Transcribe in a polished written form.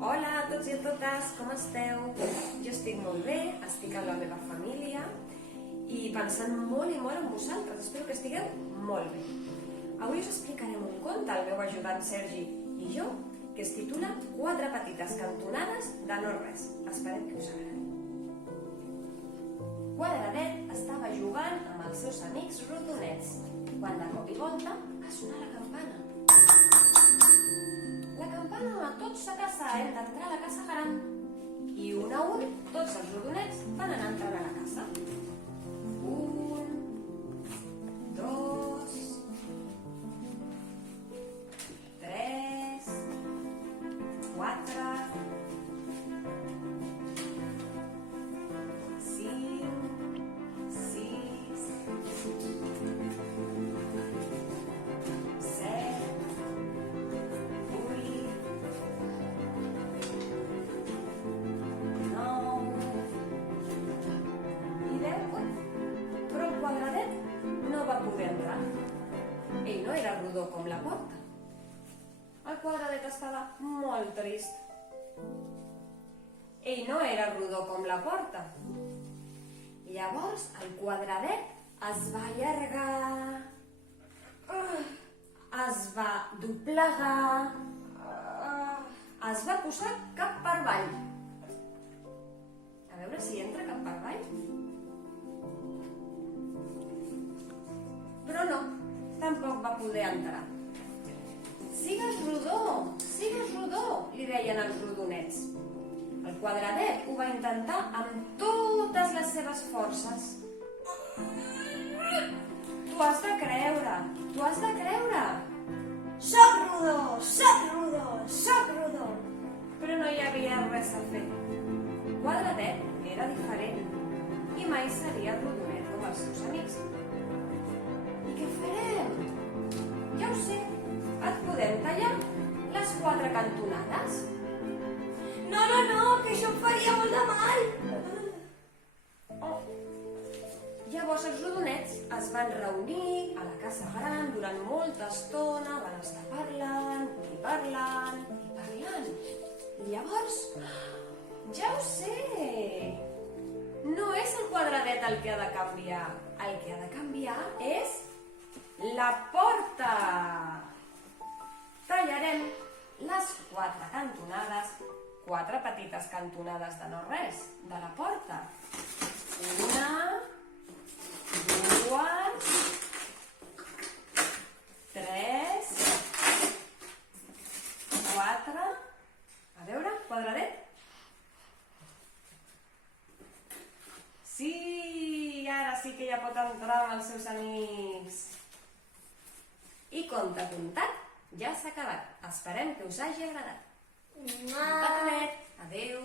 Hola a tots i a totes, com esteu? Jo estic molt bé, estic amb la meva família i pensant molt i molt en vosaltres. Espero que estigueu molt bé. Avui us explicarem un conte, el meu ajudant Sergi i jo, que es titula Quatre petites cantonades de no res. Esperem que us agradi. Quadradet estava jugant amb els seus amics rodonets, quan de cop i volta va sonar la campana. La campana a tots a casa hem d'entrar a la casa gran. I un a un, tots els rodonets van anar entrant a la casa. 1, 2, 3, 4, 5, 6, 7, 9 i 10. Però el quadradet no va poder entrar. Ell no era rodó com la porta. El quadradet estava molt trist. Ell no era rodó com la porta. Llavors el quadradet es va allargar, es va doblegar, es va posar cap per avall. A veure si entra cap per avall. Però no, tampoc va poder entrar. Sigues rodó, li deien els rodonets. El quadradet ho va intentar amb totes les seves forces. T'ho has de creure, t'ho has de creure. Soc rodó, soc rodó, soc rodó. Però no hi havia res a fer. Quadradet era diferent i mai seria rodonet com els seus amics. I què farem? Ja ho sé, et podem tallar les 4 cantonades. No, que això em faria molt de mal. Llavors els rodonets es van reunir a la casa gran durant molta estona, van estar parlant i parlant i parlant. I llavors, ja ho sé, no és el quadradet el que ha de canviar. El que ha de canviar és la porta. Tallarem les 4 cantonades, 4 petites cantonades de no res, de la porta. 1, 2, 3, 4... A veure, quadradet. Sí, ara sí que ja pot entrar amb els seus amics. I conte contat, ja s'ha acabat. Esperem que us hagi agradat. Un petonet. Adéu.